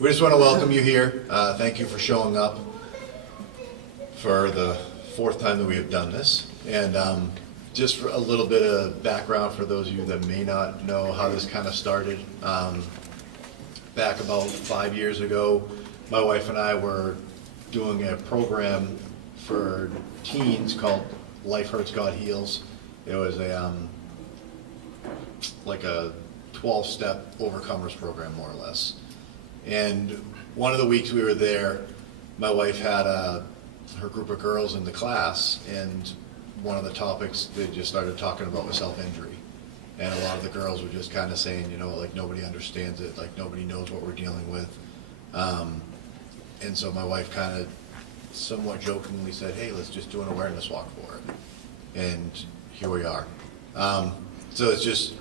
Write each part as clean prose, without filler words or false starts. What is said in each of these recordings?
We just want to welcome you here. Thank you for showing up for the fourth time that we have done this. And just for a little bit of background for those of you that may not know how this kind of started. Back about 5 years ago, my wife and I were doing a program for teens called Life Hurts, God Heals. It was a like a 12-step overcomers program, more or less. And one of the weeks we were there, my wife had her group of girls in the class, and one of the topics they just started talking about was self-injury. And a lot of the girls were just kind of saying, you know, like nobody understands it, like nobody knows what we're dealing with. And so my wife kind of somewhat jokingly said, hey, let's just do an awareness walk for it. And here we are. So it's just,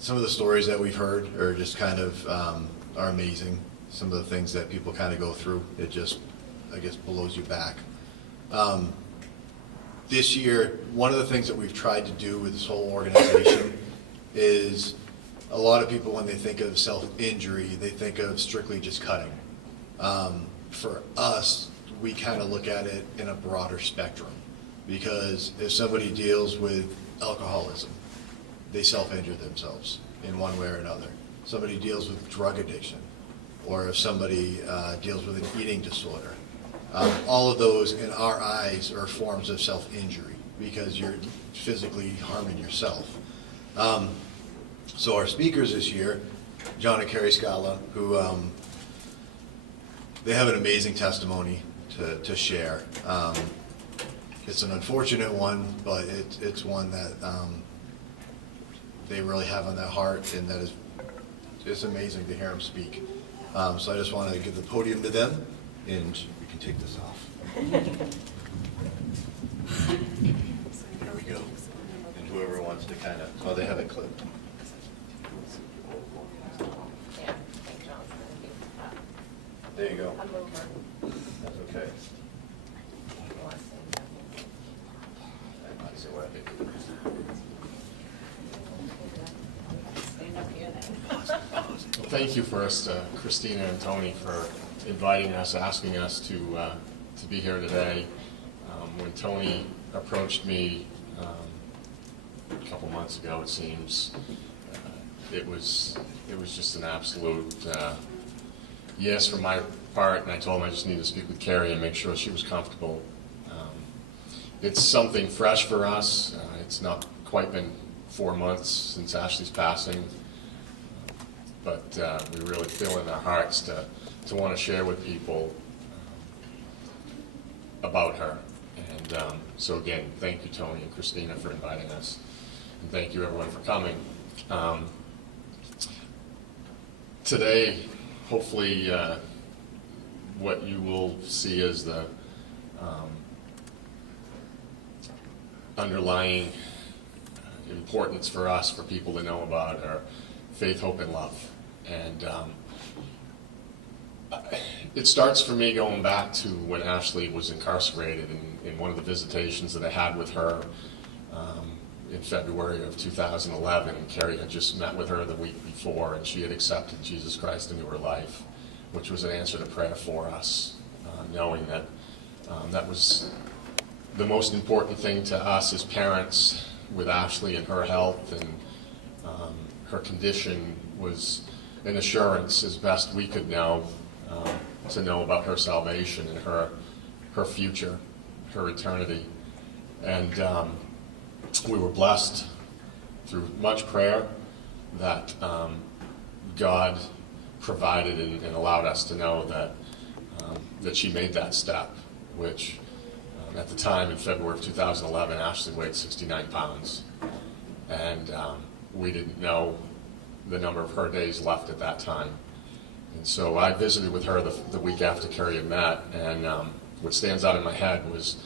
some of the stories that we've heard are just kind of are amazing. Some of the things that people kind of go through, it just, I guess, blows you back. This year, one of the things that we've tried to do with this whole organization is a lot of people, when they think of self-injury, they think of strictly just cutting. For us, we kind of look at it in a broader spectrum, because if somebody deals with alcoholism, they self-injure themselves in one way or another. Somebody deals with drug addiction, or if somebody deals with an eating disorder. All of those, in our eyes, are forms of self-injury, because you're physically harming yourself. So our speakers this year, John and Carrie Scala, who they have an amazing testimony to share. It's an unfortunate one, but it's one that they really have on their heart, and that is, it's amazing to hear them speak. So I just want to give the podium to them, and we can take this off. There we go. And whoever wants to kind of, oh, they have it clipped. There you go. That's okay. Thank you first, Christina and Tony, for inviting us, asking us to be here today. When Tony approached me a couple months ago, it seems, it was just an absolute yes from my part, and I told him I just need to speak with Carrie and make sure she was comfortable. It's something fresh for us. It's not quite been 4 months since Ashley's passing, but we really feel in our hearts to want to share with people about her. And so again, thank you, Tony and Christina, for inviting us, and thank you everyone for coming. Today, hopefully, what you will see is the underlying importance for us, for people to know about our faith, hope, and love. And it starts for me going back to when Ashley was incarcerated, in one of the visitations that I had with her in February of 2011. Carrie had just met with her the week before, and she had accepted Jesus Christ into her life, which was an answer to prayer for us, knowing that that was the most important thing to us as parents with Ashley and her health, and her condition was an assurance as best we could know, to know about her salvation and her future, her eternity. And we were blessed through much prayer that God provided and allowed us to know that she made that step, which at the time in February of 2011, Ashley weighed 69 pounds. And we didn't know the number of her days left at that time. And so I visited with her the week after Carrie had met, and what stands out in my head was,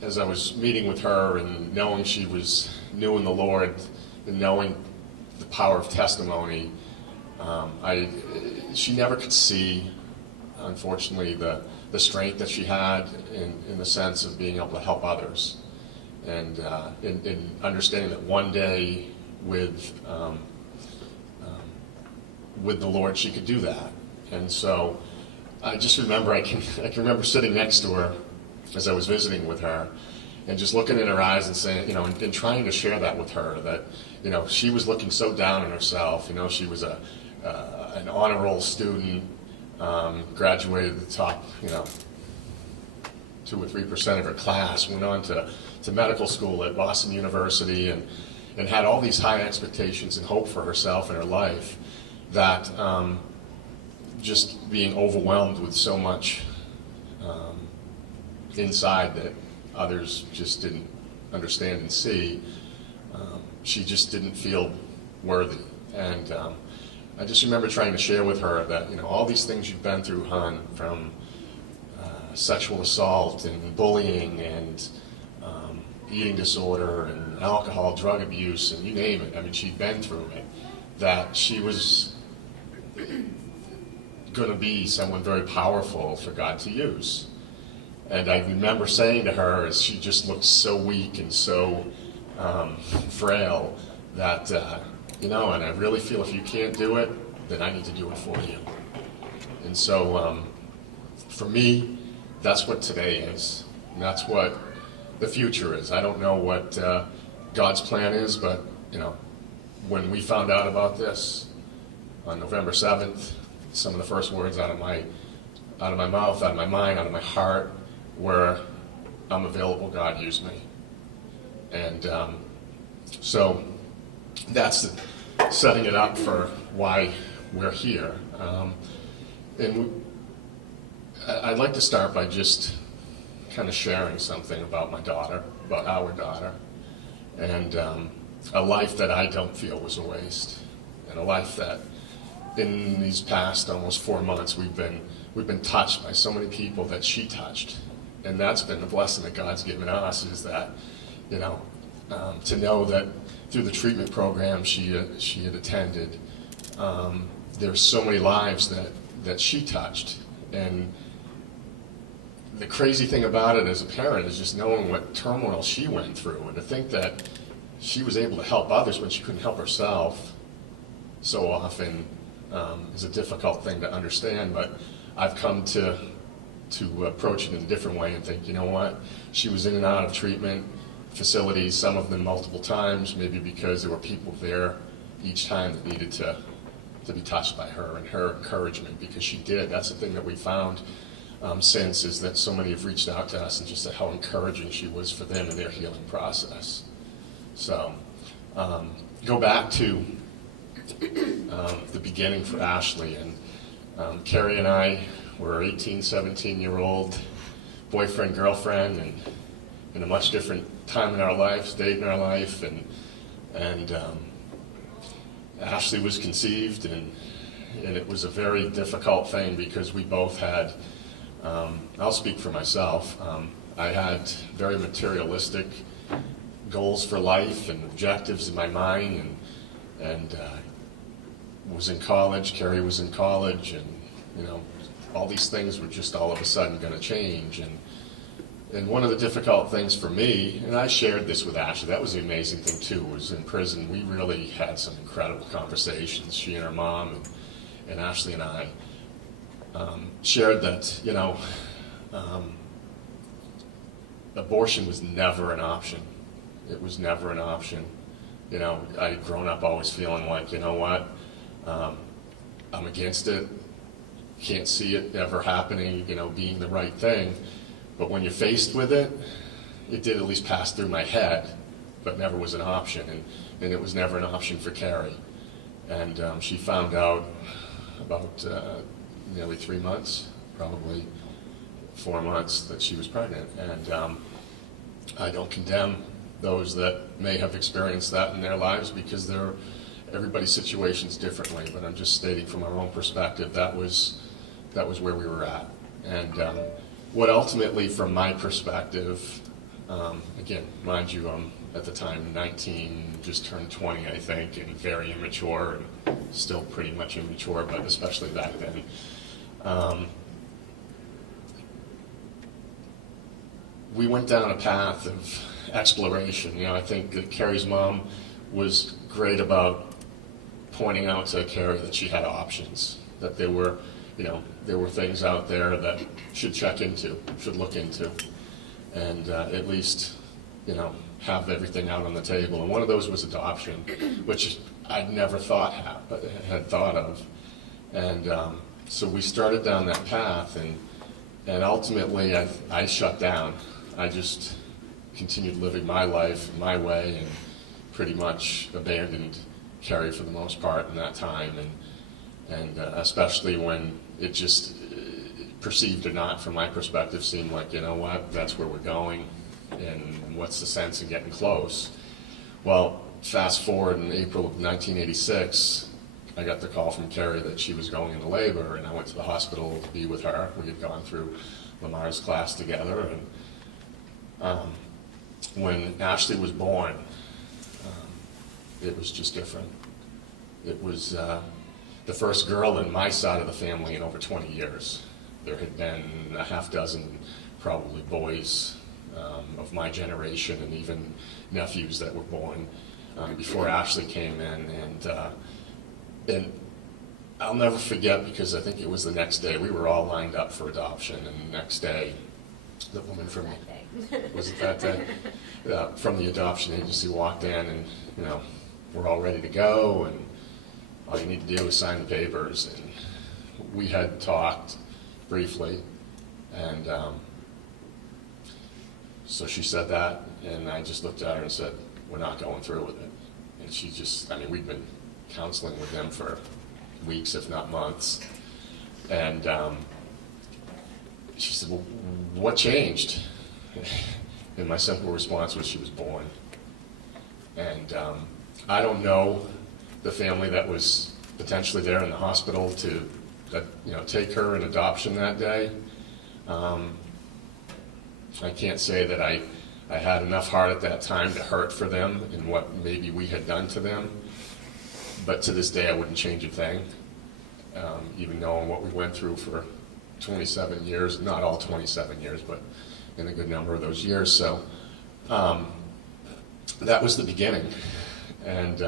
as I was meeting with her and knowing she was new in the Lord and knowing the power of testimony, she never could see, unfortunately, the strength that she had in the sense of being able to help others, and in understanding that one day with the Lord she could do that. And so I just remember, I can remember sitting next to her as I was visiting with her, and just looking in her eyes and saying, you know, and trying to share that with her, that, you know, she was looking so down on herself. You know, she was an honor roll student, graduated at the top, you know, 2 or 3% of her class, went on to medical school at Boston University, and had all these high expectations and hope for herself and her life, that just being overwhelmed with so much inside that others just didn't understand and see, she just didn't feel worthy. And I just remember trying to share with her that, you know, all these things you've been through, hon, from sexual assault and bullying and eating disorder and alcohol, drug abuse, and you name it. I mean, she'd been through it. That she was going to be someone very powerful for God to use. And I remember saying to her, as she just looked so weak and so frail, that, you know, and I really feel if you can't do it, then I need to do it for you. And so for me, that's what today is. And that's what the future is. I don't know what God's plan is, but, you know, when we found out about this on November 7th, some of the first words out of my mouth, out of my mind, out of my heart were, I'm available, God, use me. And so that's setting it up for why we're here. I'd like to start by just kind of sharing something about my daughter, about our daughter, and a life that I don't feel was a waste, and a life that in these past almost 4 months we've been touched by so many people that she touched. And that's been the blessing that God's given us, is that, you know, to know that through the treatment program she had attended, there's so many lives that she touched. And the crazy thing about it as a parent is just knowing what turmoil she went through, and to think that she was able to help others when she couldn't help herself so often is a difficult thing to understand. But I've come to approach it in a different way and think, you know what, she was in and out of treatment facilities, some of them multiple times, maybe because there were people there each time that needed to be touched by her and her encouragement, because she did. That's the thing that we found since, is that so many have reached out to us and just said how encouraging she was for them in their healing process. So go back to the beginning for Ashley, and Carrie and I were 18, 17-year-old boyfriend, girlfriend, and in a much different time in our life, stage in our life, and Ashley was conceived, and it was a very difficult thing, because we both had, I'll speak for myself, I had very materialistic goals for life and objectives in my mind, and was in college, Carrie was in college, and, you know, all these things were just all of a sudden going to change. And one of the difficult things for me, and I shared this with Ashley, that was the amazing thing too, was in prison we really had some incredible conversations, she and her mom, and Ashley and I shared that, you know, abortion was never an option. It was never an option. You know, I'd grown up always feeling like, you know what, I'm against it, can't see it ever happening, you know, being the right thing. But when you're faced with it, it did at least pass through my head, but never was an option. And it was never an option for Carrie. And she found out about nearly 3 months, probably 4 months, that she was pregnant. And I don't condemn those that may have experienced that in their lives, because everybody's situation's differently. But I'm just stating from our own perspective, that was where we were at. And what ultimately, from my perspective, again, mind you, I'm at the time 19, just turned 20, I think, and very immature, and still pretty much immature, but especially back then. We went down a path of exploration. You know, I think that Carrie's mom was great about pointing out to Carrie that she had options, that there were there were things out there that should look into, and at least, have everything out on the table. And one of those was adoption, which I'd never had thought of. And so we started down that path, and ultimately I shut down. I just continued living my life my way and pretty much abandoned Carrie for the most part in that time, and especially when it just, perceived or not from my perspective, seemed like, that's where we're going, and what's the sense in getting close? Well, fast forward in April of 1986, I got the call from Carrie that she was going into labor, and I went to the hospital to be with her. We had gone through Lamar's class together, and when Ashley was born, it was just different. It was the first girl in my side of the family in over 20 years. There had been a half dozen, probably, boys of my generation, and even nephews that were born before Ashley came in. And I'll never forget, because I think it was the next day, we were all lined up for adoption, and the next day, the woman from was it that day? From the adoption agency walked in, and we're all ready to go, and all you need to do is sign the papers. And we had talked briefly, and so she said that, and I just looked at her and said, we're not going through with it. And she just, we'd been counseling with them for weeks, if not months, and she said, well, what changed? And my simple response was, she was born. And I don't know the family that was potentially there in the hospital to take her in adoption that day. I can't say that I had enough heart at that time to hurt for them and what maybe we had done to them. But to this day, I wouldn't change a thing, even knowing what we went through for 27 years, not all 27 years, but in a good number of those years. So that was the beginning. And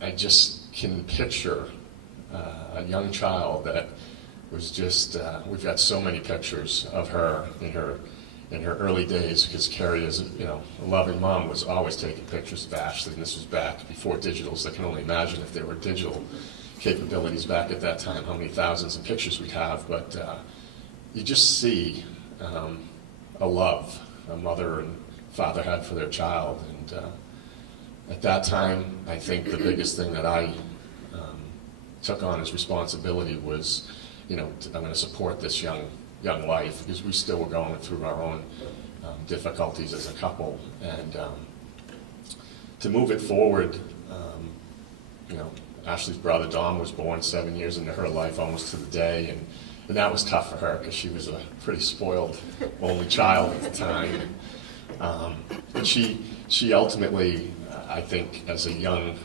I just can picture a young child that was just, we've got so many pictures of her in her early days, because Carrie, as a loving mom, was always taking pictures of Ashley, and this was back before digitals. I can only imagine if there were digital capabilities back at that time, how many thousands of pictures we'd have. But you just see a love a mother and father had for their child. And at that time, I think the biggest thing that I took on as responsibility was, I'm going to support this young life, because we still were going through our own difficulties as a couple. And to move it forward, Ashley's brother Dom was born 7 years into her life, almost to the day, and that was tough for her, because she was a pretty spoiled only child at the time. But she ultimately, I think, as a young,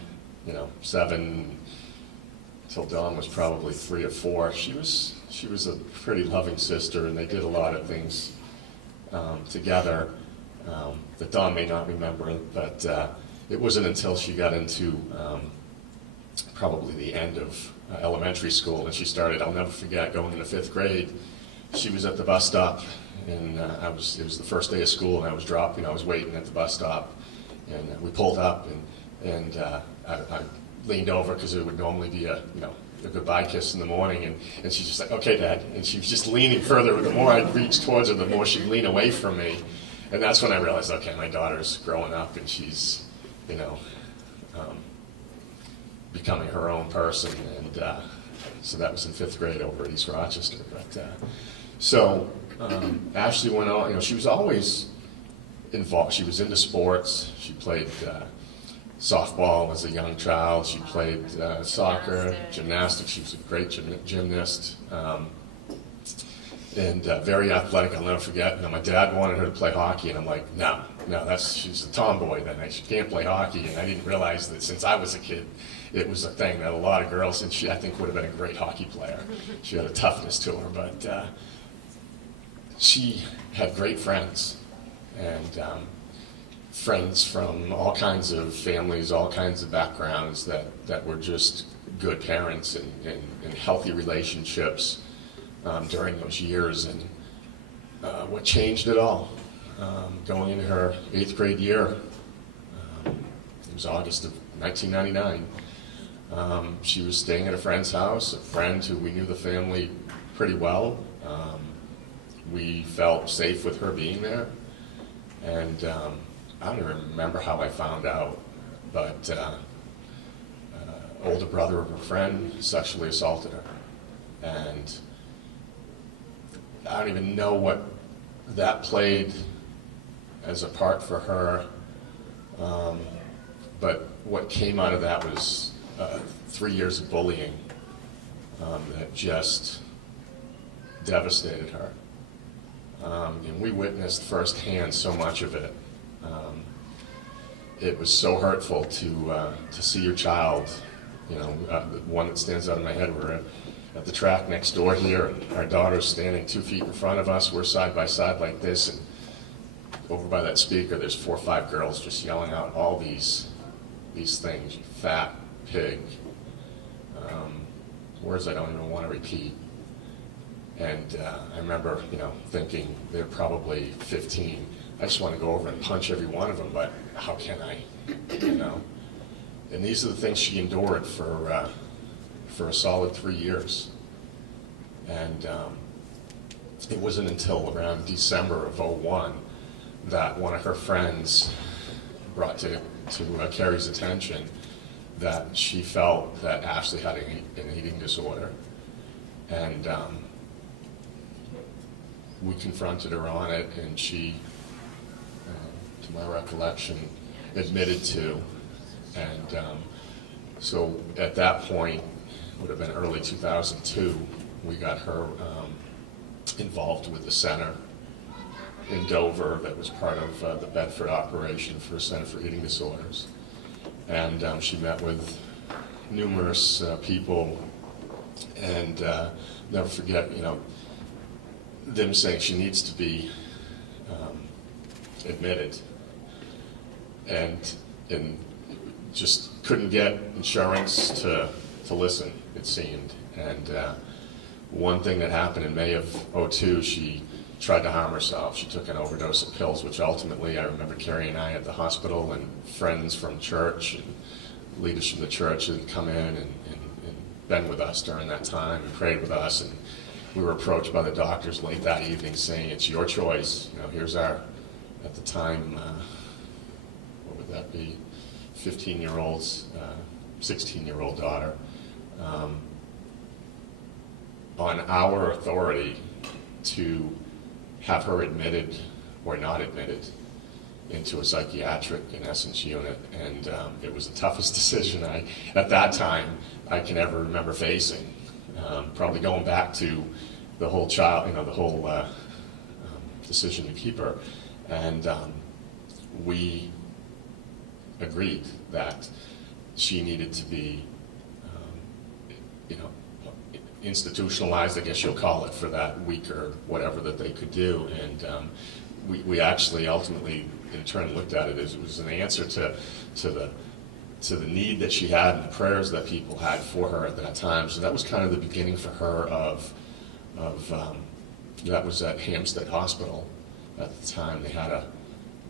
7 till Dom was probably 3 or 4, she was a pretty loving sister, and they did a lot of things together that Dom may not remember. But it wasn't until she got into probably the end of elementary school, and she started, I'll never forget, going into 5th grade. She was at the bus stop, and it was the first day of school, and I was waiting at the bus stop, and we pulled up, and I leaned over, because it would normally be a goodbye kiss in the morning, and she's just like, okay, Dad, and she was just leaning further. The more I'd reach towards her, the more she'd lean away from me, and that's when I realized, okay, my daughter's growing up, and she's, becoming her own person. And so that was in 5th grade over at East Rochester. But Ashley went on, she was always involved. She was into sports. She played softball as a young child. She played soccer, gymnastics. She was a great gymnast, and very athletic. I'll never forget. My dad wanted her to play hockey, and I'm like, no, she's a tomboy. Then she can't play hockey. And I didn't realize that since I was a kid, it was a thing that a lot of girls, and she, I think, would have been a great hockey player. She had a toughness to her, but she had great friends, and friends from all kinds of families, all kinds of backgrounds that were just good parents and healthy relationships during those years. And what changed it all? Going into her 8th grade year, it was August of 1999. She was staying at a friend's house, a friend who we knew the family pretty well. We felt safe with her being there. And I don't even remember how I found out, but older brother of a friend sexually assaulted her. And I don't even know what that played as a part for her. But what came out of that was 3 years of bullying that just devastated her. And we witnessed firsthand so much of it. It was so hurtful to see your child, the one that stands out in my head. We're at the track next door here, and our daughter's standing 2 feet in front of us. We're side by side like this, and over by that speaker, there's 4 or 5 girls just yelling out all these things, you fat pig, words I don't even want to repeat. And I remember, thinking they're probably 15. I just want to go over and punch every one of them, but how can I, And these are the things she endured for a solid 3 years. And it wasn't until around December of '01 that one of her friends brought to Carrie's attention that she felt that Ashley had an eating disorder. And we confronted her on it, and she, to my recollection, admitted to. And so at that point, would have been early 2002, we got her involved with the center in Dover that was part of the Bedford operation for the Center for Eating Disorders. And she met with numerous people, and never forget, them saying she needs to be admitted, and just couldn't get insurance to listen, it seemed. And one thing that happened in May of '02, she tried to harm herself. She took an overdose of pills, which ultimately, I remember Carrie and I at the hospital, and friends from church and leaders from the church had come in and been with us during that time and prayed with us. And we were approached by the doctors late that evening saying, it's your choice. Here's our, at the time, what would that be, 15-year-old, 16-year-old daughter. On our authority to have her admitted or not admitted into a psychiatric, in essence, unit. And it was the toughest decision at that time I can ever remember facing. Probably going back to the whole the whole decision to keep her. And we agreed that she needed to be, institutionalized, I guess you'll call it, for that week or whatever that they could do. And we actually ultimately, in turn, looked at it as it was an answer to the need that she had and the prayers that people had for her at that time. So that was kind of the beginning for her of that was at Hampstead Hospital at the time. They had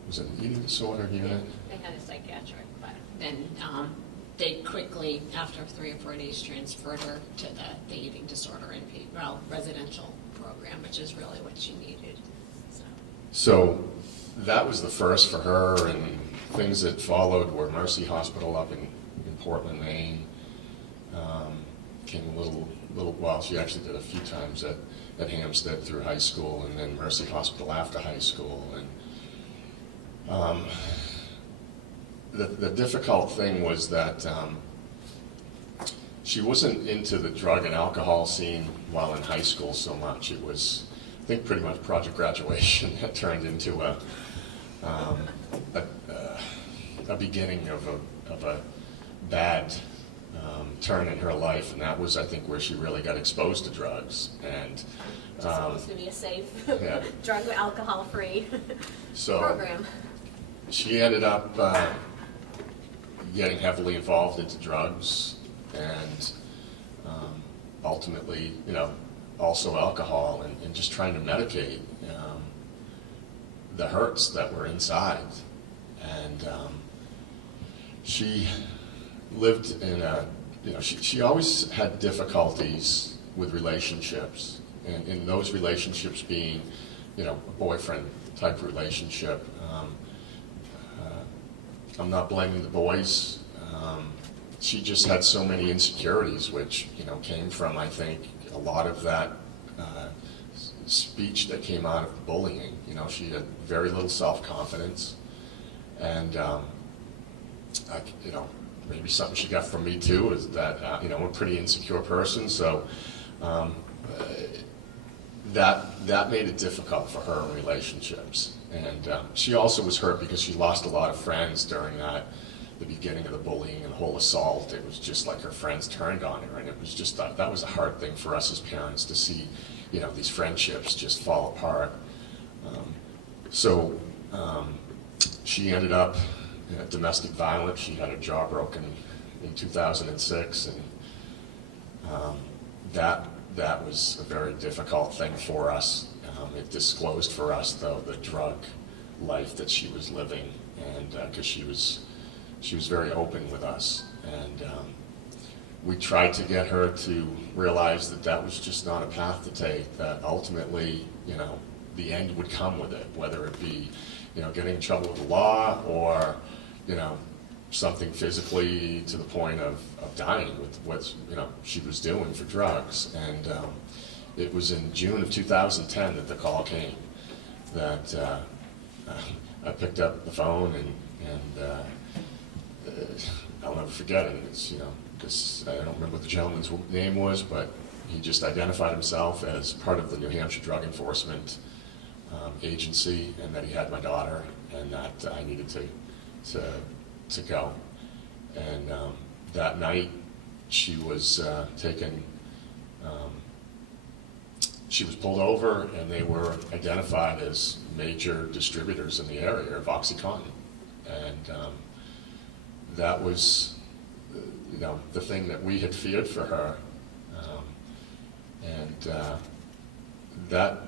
was it an eating disorder unit? They had a psychiatric, but then they quickly, after 3 or 4 days, transferred her to the eating disorder and residential program, which is really what she needed. So that was the first for her, and things that followed were Mercy Hospital up in Portland, Maine. Came a little while. She actually did a few times at Hampstead through high school, and then Mercy Hospital after high school. And the difficult thing was that she wasn't into the drug and alcohol scene while in high school so much. It was, I think, pretty much Project Graduation that turned into a beginning of a bad turn in her life, and that was, I think, where she really got exposed to drugs. And It's supposed to be a safe, yeah. drug, alcohol-free program. She ended up getting heavily involved into drugs and ultimately, also alcohol, and just trying to medicate the hurts that were inside. And she lived in she always had difficulties with relationships, and in those relationships being, a boyfriend type relationship. I'm not blaming the boys. She just had so many insecurities, which, came from, I think, a lot of that speech that came out of the bullying. She had very little self-confidence, and maybe something she got from me too is that I'm a pretty insecure person, so that made it difficult for her in relationships. And she also was hurt because she lost a lot of friends during the beginning of the bullying and the whole assault. It was just like her friends turned on her, and it was just that was a hard thing for us as parents to see, these friendships just fall apart. So she ended up domestic violence. She had her jaw broken in 2006, and that was a very difficult thing for us. It disclosed for us, though, the drug life that she was living, and because she was very open with us, and we tried to get her to realize that was just not a path to take, that ultimately, the end would come with it, whether it be, getting in trouble with the law, or, something physically to the point of dying with what, she was doing for drugs. And it was in June of 2010 that the call came, that I picked up the phone, and I'll never forget it. It's, because I don't remember what the gentleman's name was, but he just identified himself as part of the New Hampshire Drug Enforcement Agency, and that he had my daughter, and that I needed to go. And that night, she was taken. She was pulled over, and they were identified as major distributors in the area of OxyContin, and that was, the thing that we had feared for her, and that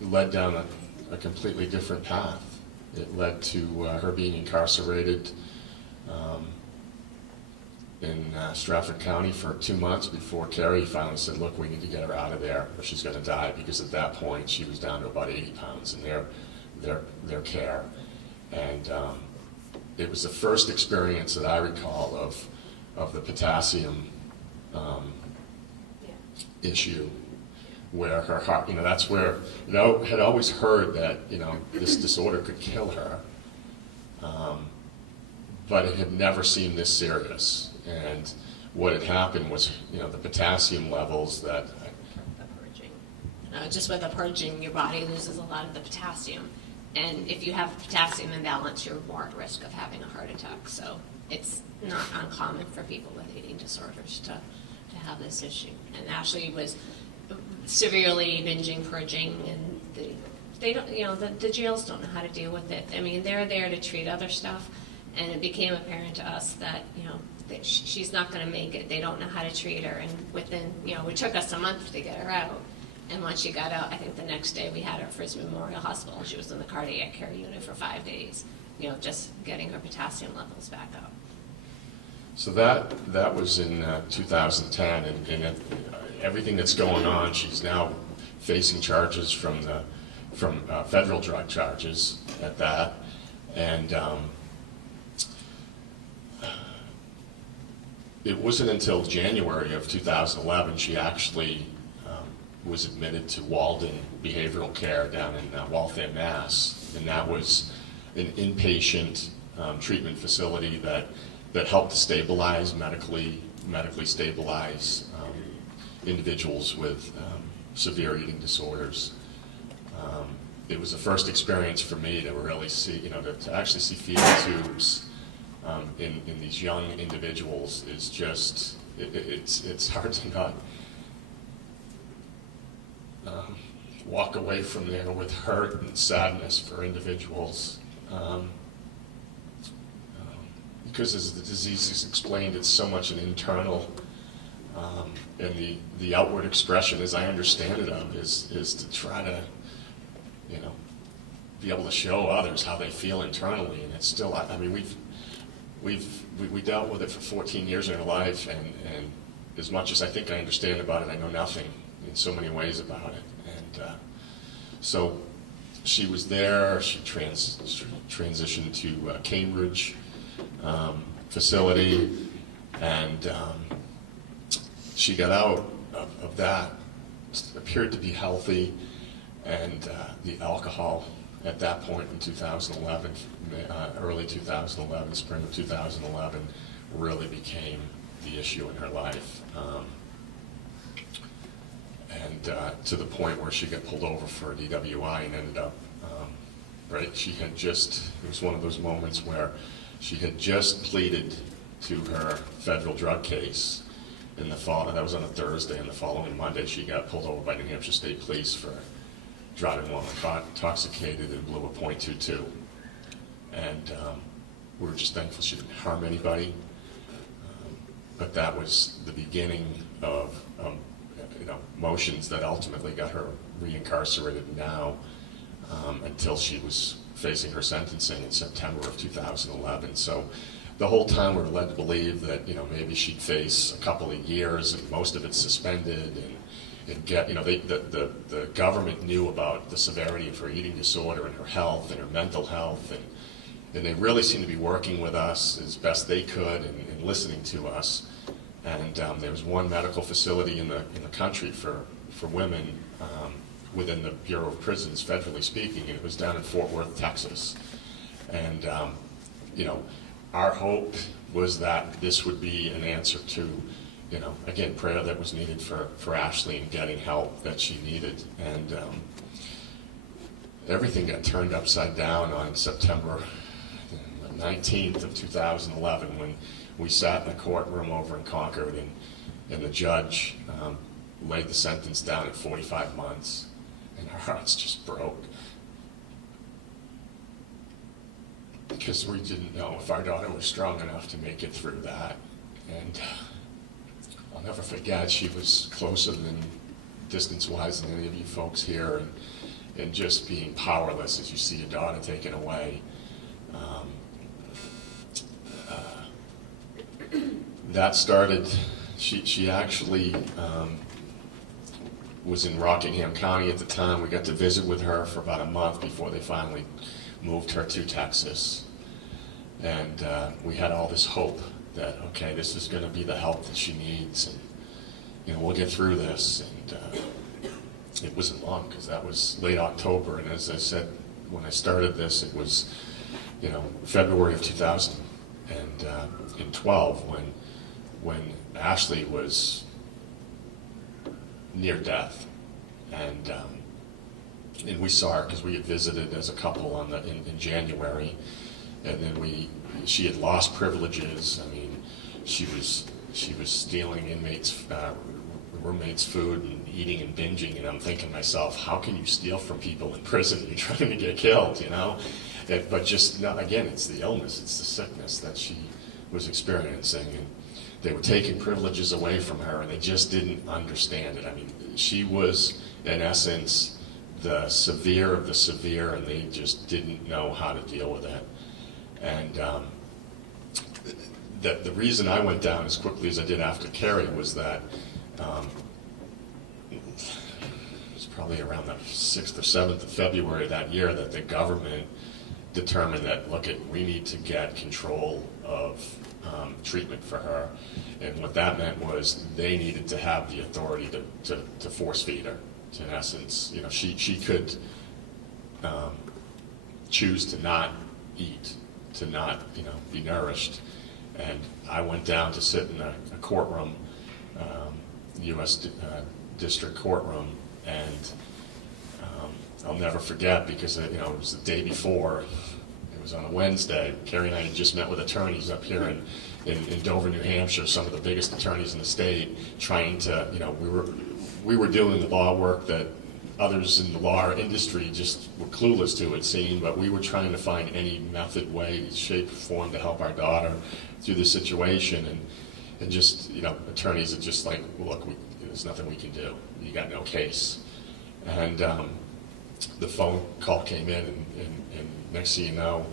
led down a completely different path. It led to her being incarcerated in Stratford County for 2 months before Carrie finally said, look, we need to get her out of there or she's going to die, because at that point she was down to about 80 pounds in their care. And it was the first experience that I recall of the potassium issue, where her heart, that's where, had always heard that, this disorder could kill her, but it had never seemed this serious. And what had happened was, the potassium levels that... The purging. Just with the purging, your body loses a lot of the potassium. And if you have a potassium imbalance, you're more at risk of having a heart attack. So it's not uncommon for people with eating disorders to have this issue. And Ashley was severely binging, purging, and they don't, the jails don't know how to deal with it. I mean, they're there to treat other stuff, and it became apparent to us that, that she's not going to make it. They don't know how to treat her, and within, it took us a month to get her out. And once she got out, I think the next day we had her at Frisbee Memorial Hospital, and she was in the cardiac care unit for 5 days, just getting her potassium levels back up. So that was in 2010, and everything that's going on, she's now facing charges from federal drug charges at that, and it wasn't until January of 2011 she actually was admitted to Walden Behavioral Care down in Waltham, Mass, and that was an inpatient treatment facility that helped to stabilize, medically stabilize individuals with severe eating disorders. It was the first experience for me to really see, to actually see feeding tubes in these young individuals is just, it's hard to not walk away from there with hurt and sadness for individuals. Because as the disease is explained, it's so much an internal And the outward expression, as I understand it, of is to try to, you know, be able to show others how they feel internally. And it's still, I mean, we dealt with it for 14 years in our life, and as much as I think I understand about it, I know nothing in so many ways about it. And so she was there. She transitioned to Cambridge facility, and she got out of that, appeared to be healthy, and the alcohol at that point in 2011, early 2011, spring of 2011, really became the issue in her life. And to the point where she got pulled over for a DWI and ended up, right, it was one of those moments where she had just pleaded to her federal drug case in the fall. That was on a Thursday, and the following Monday she got pulled over by New Hampshire State Police for driving while intoxicated and blew a .22. And we were just thankful she didn't harm anybody. But that was the beginning of motions that ultimately got her reincarcerated now, until she was facing her sentencing in September of 2011. So the whole time we were led to believe that, maybe she'd face a couple of years and most of it suspended, and get, the government knew about the severity of her eating disorder and her health and her mental health, and they really seemed to be working with us as best they could and listening to us. And there was one medical facility in the country for women within the Bureau of Prisons, federally speaking, and it was down in Fort Worth, Texas. And our hope was that this would be an answer to, again, prayer that was needed for Ashley and getting help that she needed. And everything got turned upside down on September 19th of 2011 when we sat in a courtroom over in Concord, and the judge laid the sentence down at 45 months, and our hearts just broke. Because we didn't know if our daughter was strong enough to make it through that. And I'll never forget, she was closer than distance-wise than any of you folks here, and just being powerless as you see your daughter taken away. That started, she actually was in Rockingham County at the time. We got to visit with her for about a month before they finally moved her to Texas. And we had all this hope that, okay, this is going to be the help that she needs, and we'll get through this. And it wasn't long, because that was late October, and as I said, when I started this, it was February of 2012 when Ashley was near death, and we saw her because we had visited as a couple in January, and then she had lost privileges. I mean, she was stealing roommates' food and eating and binging, and I'm thinking to myself, how can you steal from people in prison? You're trying to get killed, But just again, it's the illness, it's the sickness that she was experiencing, and they were taking privileges away from her, and they just didn't understand it. I mean, she was, in essence, the severe of the severe, and they just didn't know how to deal with it. And the reason I went down as quickly as I did after Carrie was that it was probably around the 6th or 7th of February that year that the government determined that, we need to get control of treatment for her. And what that meant was they needed to have the authority to force feed her. In essence, she could choose to not eat, to not, be nourished. And I went down to sit in a courtroom, U.S. District courtroom, and I'll never forget, because it was the day before. It was on a Wednesday. Carrie and I had just met with attorneys up here in Dover, New Hampshire, some of the biggest attorneys in the state, trying to, we were doing the law work that others in the law industry just were clueless to, it seemed, but we were trying to find any method, way, shape, or form to help our daughter through this situation. and just, attorneys are just like, look, there's nothing we can do. You got no case. And the phone call came in, and next thing you know,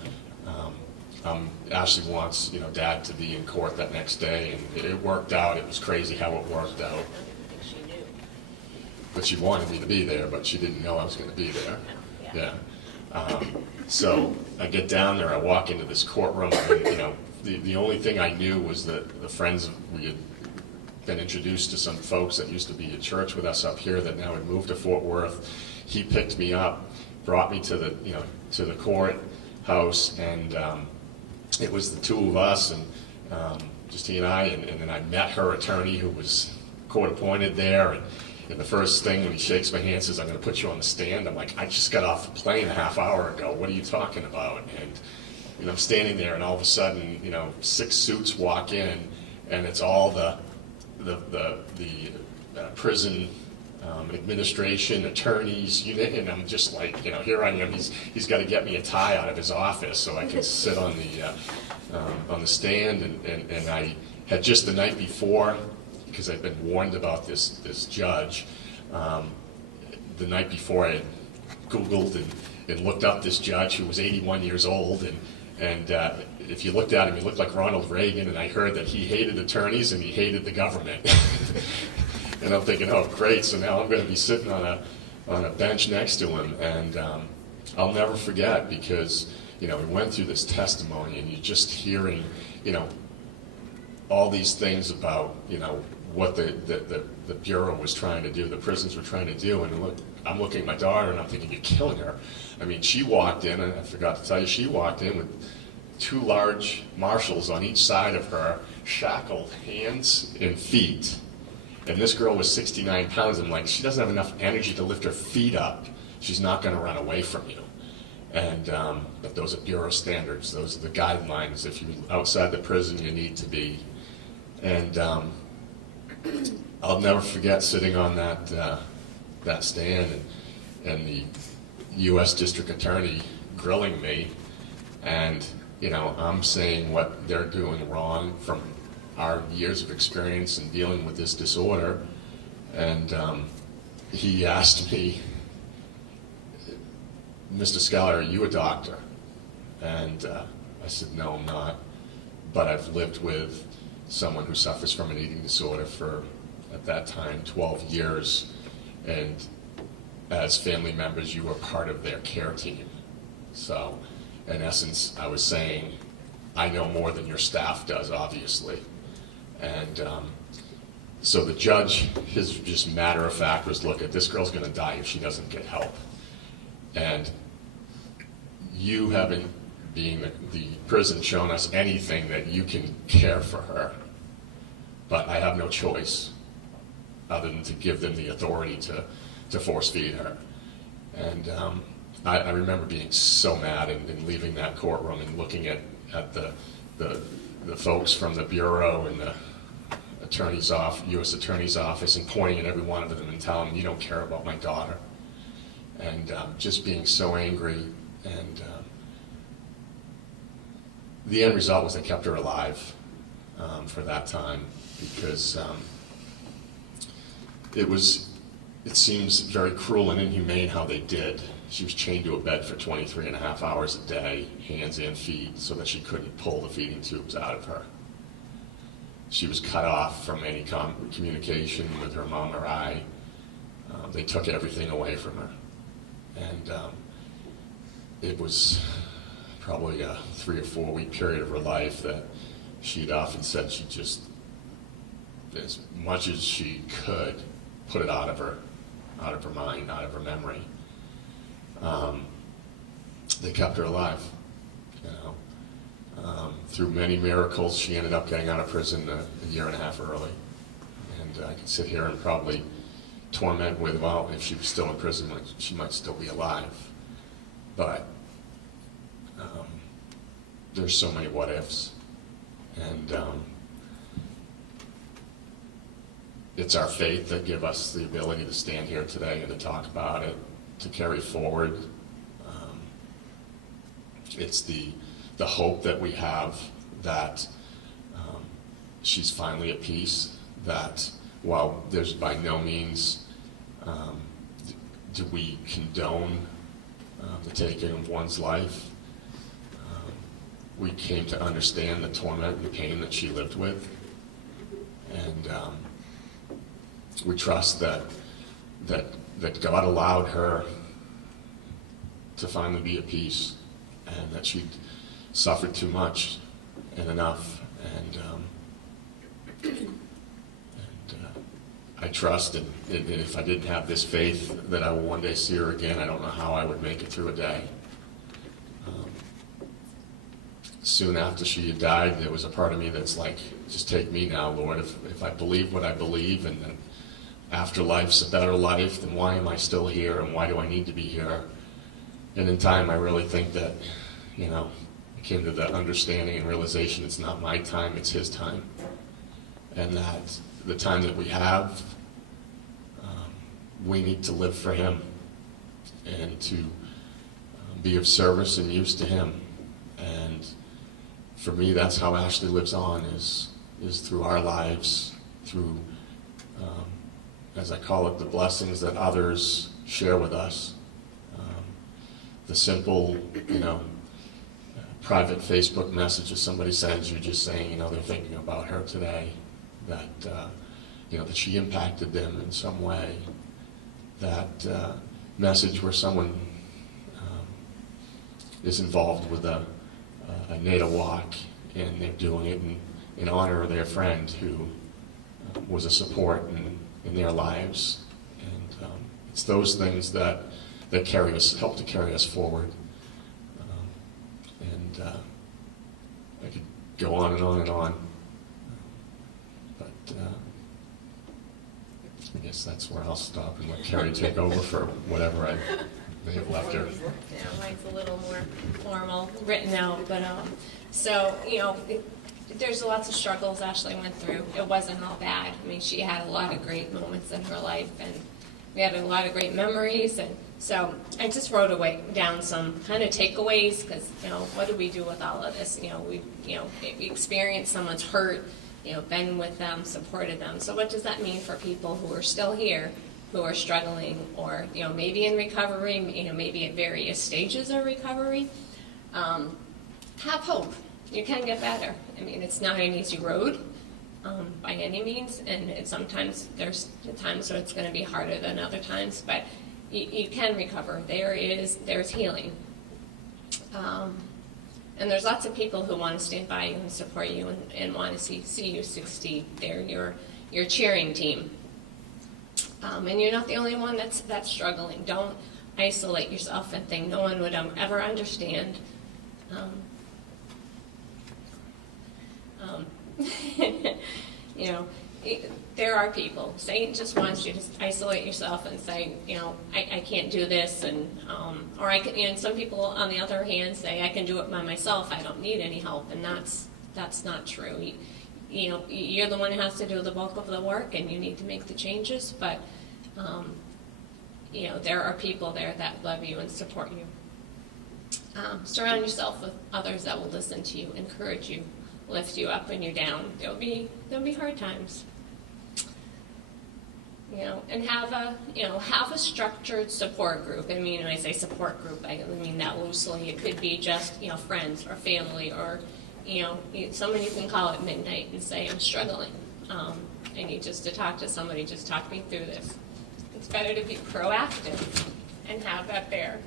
Ashley wants, Dad to be in court that next day, and it worked out. It was crazy how it worked out. I don't think she knew. But she wanted me to be there, but she didn't know I was going to be there. Yeah. So I get down there, I walk into this courtroom, and, the only thing I knew was that the friends, we had been introduced to some folks that used to be at church with us up here that now had moved to Fort Worth. He picked me up, brought me to the courthouse, and it was the two of us, and just he and I, and then I met her attorney who was court appointed there, and the first thing when he shakes my hand says, I'm going to put you on the stand. I'm like, I just got off the plane a half hour ago. What are you talking about? And I'm standing there, and all of a sudden, 6 suits walk in, and it's all the prison administration, attorneys, and I'm just like, here I am. He's got to get me a tie out of his office so I can sit on the stand, and I had just the night before, because I'd been warned about this judge. The night before, I had Googled and looked up this judge who was 81 years old, and if you looked at him, he looked like Ronald Reagan, and I heard that he hated attorneys and he hated the government. And I'm thinking, oh, great, so now I'm going to be sitting on a bench next to him, and I'll never forget, because, we went through this testimony, and you're just hearing, all these things about, what the Bureau was trying to do, the prisons were trying to do, and look, I'm looking at my daughter, and I'm thinking, you're killing her. I mean, she walked in, and I forgot to tell you, she walked in with 2 large marshals on each side of her, shackled hands and feet. And this girl was 69 pounds. I'm like, she doesn't have enough energy to lift her feet up. She's not going to run away from you. And but those are Bureau standards. Those are the guidelines. If you're outside the prison, you need to be. And I'll never forget sitting on that stand and the U.S. District Attorney grilling me, and I'm saying what they're doing wrong from our years of experience in dealing with this disorder, and he asked me, Mr. Scalia, are you a doctor? And I said, no, I'm not, but I've lived with someone who suffers from an eating disorder for, at that time, 12 years, and as family members, you were part of their care team. So, in essence, I was saying, I know more than your staff does, obviously. And so the judge, his just matter of fact was, look, this girl's going to die if she doesn't get help. And you haven't, being the prison, shown us anything that you can care for her. But I have no choice other than to give them the authority to force feed her. And I remember being so mad and leaving that courtroom and looking at the folks from the Bureau and the U.S. Attorney's Office, and pointing at every one of them and telling them, you don't care about my daughter. And just being so angry. And the end result was they kept her alive for that time, because it seems very cruel and inhumane how they did. She was chained to a bed for 23 and a half hours a day, hands and feet, so that she couldn't pull the feeding tubes out of her. She was cut off from any communication with her mom or I. They took everything away from her. And it was probably a 3 or 4 week period of her life that she'd often said she just, as much as she could, put it out of her mind, out of her memory. They kept her alive, through many miracles. She ended up getting out of prison a year and a half early. And I could sit here and probably torment with, well, if she was still in prison, she might still be alive. But there's so many what ifs. And it's our faith that give us the ability to stand here today and to talk about it, to carry forward. It's the hope that we have that she's finally at peace, that while there's by no means do we condone the taking of one's life, we came to understand the torment and the pain that she lived with. And we trust that God allowed her to finally be at peace, and that she'd suffered too much and enough. And I trust that if I didn't have this faith that I will one day see her again, I don't know how I would make it through a day. Soon after she had died, there was a part of me that's like, just take me now, Lord. If I believe what I believe, and that afterlife's a better life, then why am I still here, and why do I need to be here? And in time, I really think that, I came to the understanding and realization it's not my time, it's His time. And that the time that we have, we need to live for Him and to be of service and use to Him. And for me, that's how Ashley lives on, is through our lives, through, as I call it, the blessings that others share with us. The simple, private Facebook messages somebody sends you just saying, they're thinking about her today, that, that she impacted them in some way. That message where someone is involved with a NATA walk, and they're doing it in honor of their friend who was a support in their lives. And it's those things that help to carry us forward. And I could go on and on and on. But I guess that's where I'll stop and let Carrie take over for whatever I may have left her. Yeah, mine's a little more formal, written out, but there's lots of struggles Ashley went through. It wasn't all bad. I mean, she had a lot of great moments in her life, and we had a lot of great memories. And so I just wrote down some kind of takeaways, because what do we do with all of this? We experienced someone's hurt, been with them, supported them. So what does that mean for people who are still here, who are struggling, or maybe in recovery, maybe at various stages of recovery? Have hope. You can get better. I mean, it's not an easy road by any means, and sometimes there's times where it's going to be harder than other times, but you can recover. There's healing. And there's lots of people who want to stand by you and support you and want to see you succeed. They're your cheering team. And you're not the only one that's struggling. Don't isolate yourself and think no one would ever understand. There are people. Satan just wants you to isolate yourself and say, I can't do this, or I can. And some people, on the other hand, say I can do it by myself. I don't need any help, and that's not true. You're the one who has to do the bulk of the work, and you need to make the changes. But there are people there that love you and support you. Surround yourself with others that will listen to you, encourage you, lift you up when you're down. There'll be hard times. And have a structured support group. I mean, when I say support group, I mean that loosely. It could be just friends or family, or someone you can call at midnight and say, I'm struggling. I need just to talk to somebody. Just talk me through this. It's better to be proactive and have that there.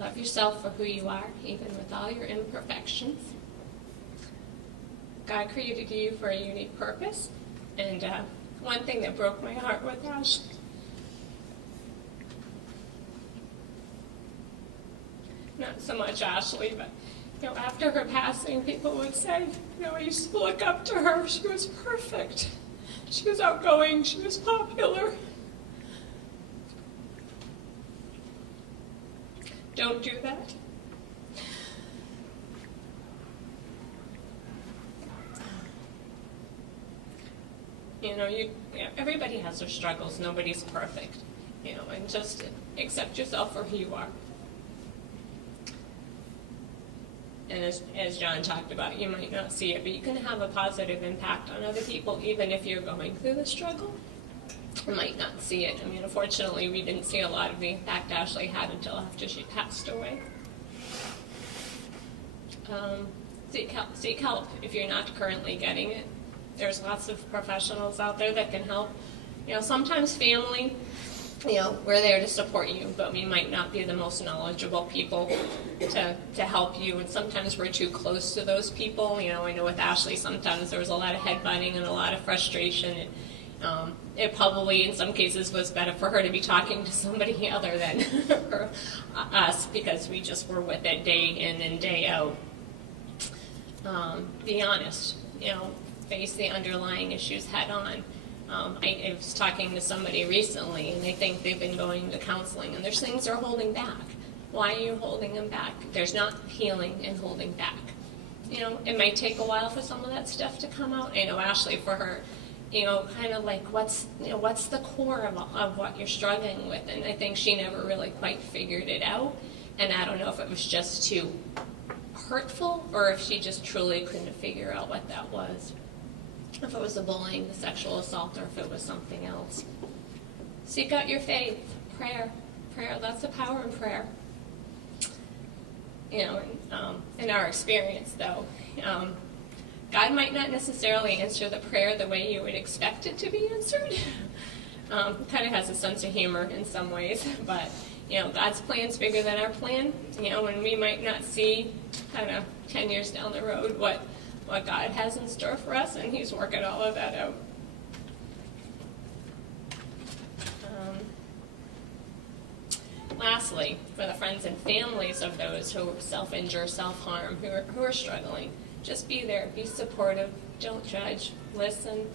Love yourself for who you are, even with all your imperfections. God created you for a unique purpose. And one thing that broke my heart with Ashley, not so much Ashley, but after her passing, people would say, I used to look up to her. She was perfect. She was outgoing. She was popular. Don't do that. Everybody has their struggles. Nobody's perfect. And just accept yourself for who you are. And as John talked about, you might not see it, but you can have a positive impact on other people, even if you're going through the struggle. You might not see it. I mean, unfortunately, we didn't see a lot of the impact Ashley had until after she passed away. Seek help if you're not currently getting it. There's lots of professionals out there that can help. You know, sometimes family, you know, we're there to support you, but we might not be the most knowledgeable people to help you, and sometimes we're too close to those people. You know, I know with Ashley, sometimes there was a lot of headbutting and a lot of frustration. It probably, in some cases, was better for her to be talking to somebody other than us, because we just were with it day in and day out. Be honest, you know, face the underlying issues head on. I was talking to somebody recently, and they think they've been going to counseling, and there's things they're holding back. Why are you holding them back? There's not healing in holding back. You know, it might take a while for some of that stuff to come out. I know Ashley, for her, you know, kind of like what's the core of what you're struggling with, and I think she never really quite figured it out. And I don't know if it was just too hurtful, or if she just truly couldn't figure out what that was. If it was the bullying, the sexual assault, or if it was something else. Seek out your faith. Prayer, that's the power in prayer. You know, in our experience, though, God might not necessarily answer the prayer the way you would expect it to be answered. Kind of has a sense of humor in some ways, but you know, God's plan's bigger than our plan. You know, and we might not see kind of 10 years down the road what God has in store for us, and He's working all of that out. Lastly, for the friends and families of those who self-injure, self-harm, who are struggling, just be there, be supportive, don't judge, listen,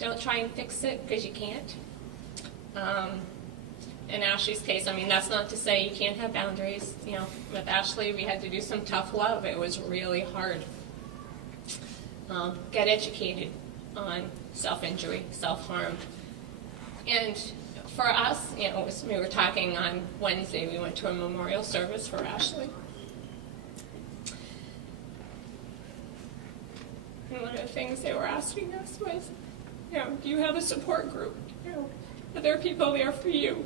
don't try and fix it because you can't. In Ashley's case, I mean, that's not to say you can't have boundaries. You know, with Ashley, we had to do some tough love. It was really hard. Get educated on self-injury, self-harm. And for us, you know, we were talking on Wednesday, we went to a memorial service for Ashley. And one of the things they were asking us was, you know, do you have a support group? You know, are there people there for you?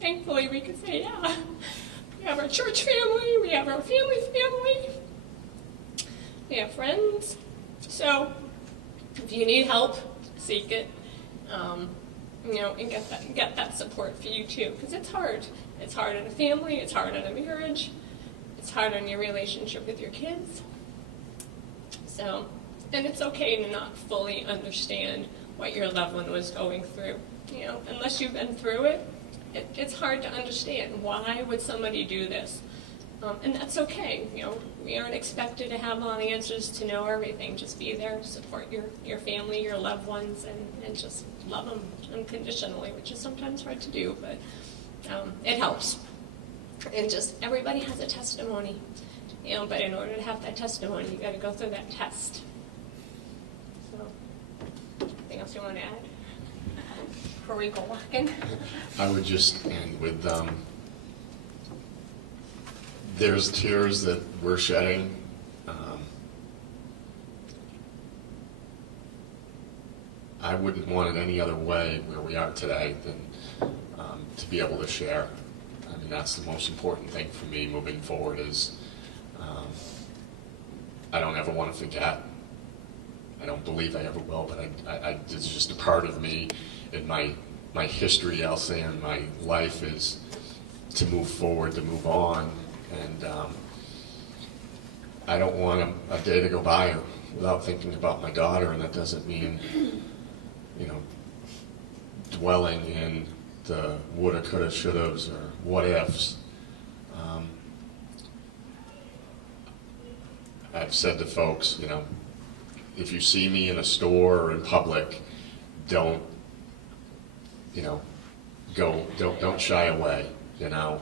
Thankfully, we could say, yeah. We have our church family, we have our family, we have friends. So, if you need help, seek it. You know, and get that support for you too, because it's hard. It's hard in a family. It's hard in a marriage. It's hard in your relationship with your kids. So, and it's okay to not fully understand what your loved one was going through. You know, unless you've been through it, it's hard to understand. Why would somebody do this? And that's okay. You know, we aren't expected to have all the answers, to know everything. Just be there, support your family, your loved ones, and just love them unconditionally, which is sometimes hard to do, but it helps. And just everybody has a testimony, you know, but in order to have that testimony, you got to go through that test. So, anything else you want to add before we go walking? I would just end with, there's tears that we're shedding. I wouldn't want it any other way where we are today than to be able to share. I mean, that's the most important thing for me moving forward is I don't ever want to forget. I don't believe I ever will, but it's just a part of me in my history, I'll say, in my life is to move forward, to move on. And I don't want a day to go by without thinking about my daughter, and that doesn't mean, you know, dwelling in the woulda, coulda, shouldas, or what ifs. I've said to folks, you know, if you see me in a store or in public, don't shy away. You know,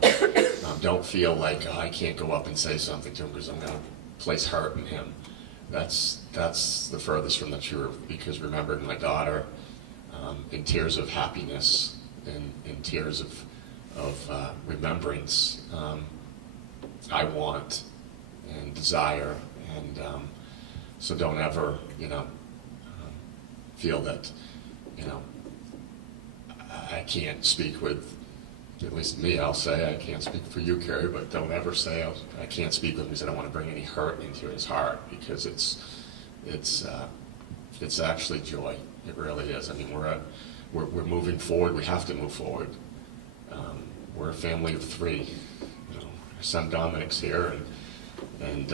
don't feel like, oh, I can't go up and say something to him because I'm going to place hurt in him. That's the furthest from the truth, because remembering my daughter in tears of happiness and in tears of remembrance, I want and desire, and so don't ever, feel that, I can't speak with, at least me, I'll say, I can't speak for you, Carrie, but don't ever say I can't speak with him because I don't want to bring any hurt into his heart, because it's actually joy. It really is. I mean, we're moving forward. We have to move forward. We're a family of three. Our son Dominic's here, and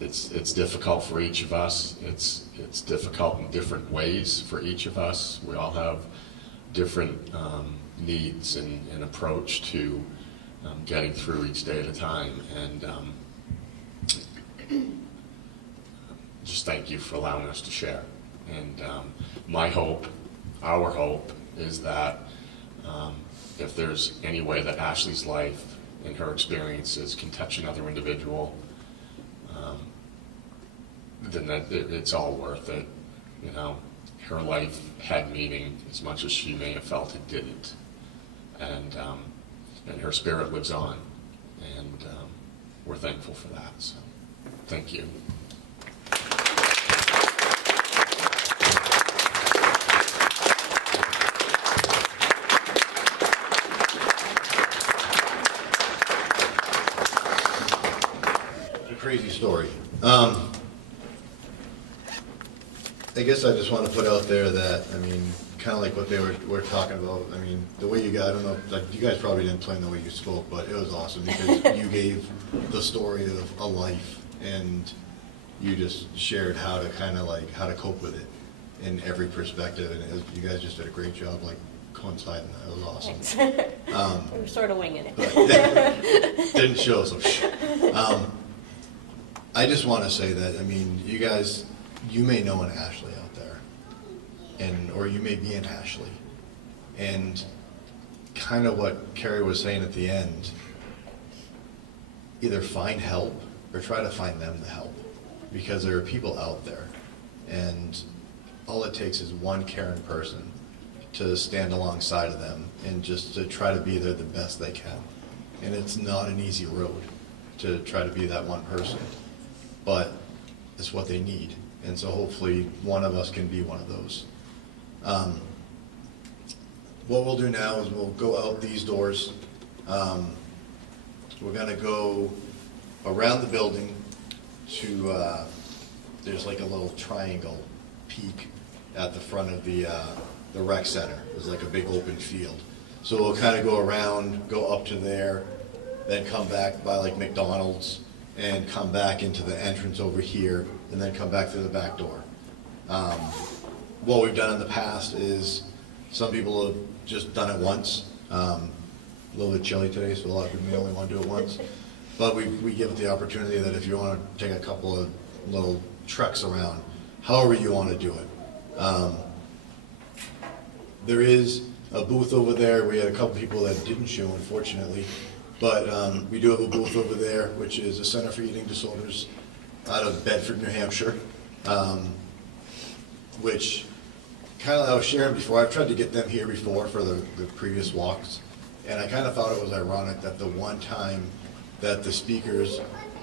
it's difficult for each of us. It's difficult in different ways for each of us. We all have different needs and approach to getting through each day at a time. And just thank you for allowing us to share. And my hope, our hope, is that if there's any way that Ashley's life and her experiences can touch another individual, then that it's all worth it. Her life had meaning as much as she may have felt it didn't, and her spirit lives on, and we're thankful for that. So, thank you. It's a crazy story. I guess I just want to put out there that, I mean, kind of like what they were talking about. I mean, the way you got, I don't know, like you guys probably didn't plan the way you spoke, but it was awesome because you gave the story of a life, and you just shared how to kind of like, how to cope with it in every perspective, and you guys just did a great job, like, coinciding that. It was awesome. Thanks. We were sort of winging it. But, didn't show, so I just want to say that, I mean, you guys, you may know an Ashley out there, or you may be an Ashley, and kind of what Carrie was saying at the end, either find help or try to find them the help, because there are people out there, and all it takes is one caring person to stand alongside of them and just to try to be there the best they can. And it's not an easy road to try to be that one person, but it's what they need. And so hopefully one of us can be one of those. What we'll do now is we'll go out these doors. We're gonna go around the building to, there's like a little triangle peak at the front of the rec center. There's like a big open field. So we'll kind of go around, go up to there, then come back by like McDonald's, and come back into the entrance over here, and then come back through the back door. What we've done in the past is, some people have just done it once. A little bit chilly today, so a lot of people may only want to do it once. But we give it the opportunity that if you want to take a couple of little treks around, however you want to do it. There is a booth over there. We had a couple people that didn't show, unfortunately. But we do have a booth over there, which is the Center for Eating Disorders out of Bedford, New Hampshire, which kind of I was sharing before. I've tried to get them here before for the previous walks, and I kind of thought it was ironic that the one time that the speakers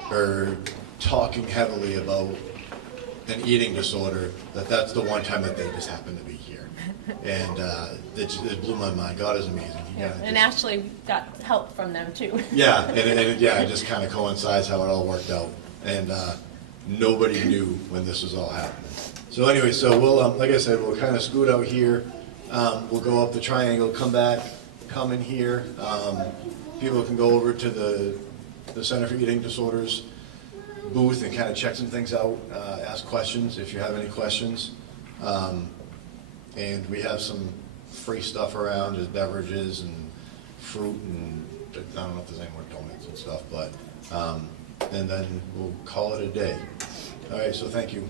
are talking heavily about an eating disorder, that's the one time that they just happen to be here. And it blew my mind. God is amazing. And Ashley got help from them too. Yeah, and it just kind of coincides how it all worked out. And nobody knew when this was all happening. So anyway, so we'll, like I said, we'll kind of scoot out here. We'll go up the triangle, come back, come in here. People can go over to the Center for Eating Disorders booth and kind of check some things out, ask questions if you have any questions. And we have some free stuff around, just beverages and fruit and, I don't know if there's any more donuts and stuff, but, and then we'll call it a day. All right, so thank you.